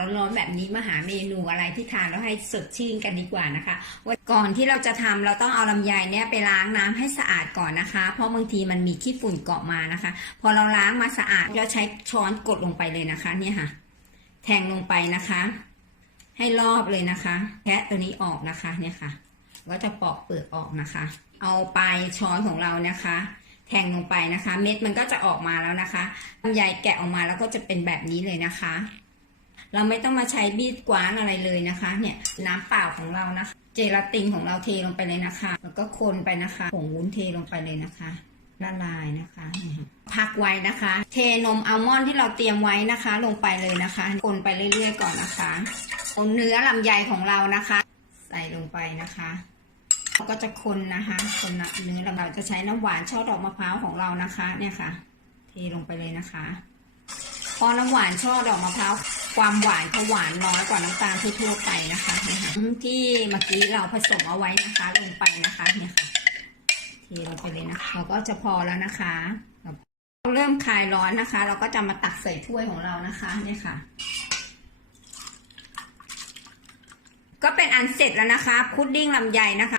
ร้อนๆแบบนี้มาหาเมนูอะไรที่ทานแล้วให้สดชื่นกันดีกว่านะคะว่าก่อนที่เราจะทำเราต้องเอาลำไยเนี่ยไปล้างน้ำให้สะอาดก่อนนะคะ เพราะบางทีมันมีขี้ฝุ่นเกาะมานะคะ พอเราล้างมาสะอาดเราใช้ช้อนกดลงไปเลยนะคะเนี่ยค่ะ แทงลงไปนะคะ ให้รอบเลยนะคะแคะตัวนี้ออกนะคะเนี่ยค่ะ ก็จะปอกเปลือกออกนะคะ เอาปลายช้อนของเรานะคะแทงลงไปนะคะ เม็ดมันก็จะออกมาแล้วนะคะลำไยแกะออกมาแล้วก็จะเป็นแบบนี้เลยนะคะ เราไม่ต้องมาใช้บีดกว้านอะไรเลยนะคะ เนี่ยน้ำเปล่าของเรานะคะ เจลาตินของเราเทลงไปเลยนะคะ แล้วก็คนไปนะคะผงวุ้นเทลงไปเลยนะคะละลายนะคะ พักไว้นะคะ เทนมอัลมอนด์ที่เราเตรียมไว้นะคะ ลงไปเลยนะคะคนไปเรื่อยๆก่อนนะคะเอาเนื้อลำไยของเรานะคะ ใส่ลงไปนะคะเราก็จะคนนะคะคนเนื้อเราจะใช้น้ำหวานช่อดอกมะพร้าวของเรานะคะ เนี่ยค่ะ เทลงไปเลยนะคะ พอน้ำหวานช่อดอกมะพร้าว ความหวานเขาหวานน้อยกว่าน้ำตาลทั่วๆไปนะคะนี่ค่ะที่เมื่อกี้เราผสมเอาไว้นะคะลงไปนะคะเนี่ยค่ะเทลงไปเลยนะคะเราก็จะพอแล้วนะคะเราเริ่มคลายร้อนนะคะ เราก็จะมาตักใส่ถ้วยของเรานะคะเนี่ยค่ะ ก็เป็นอันเสร็จแล้วนะคะ พุดดิ้งลำไยนะคะ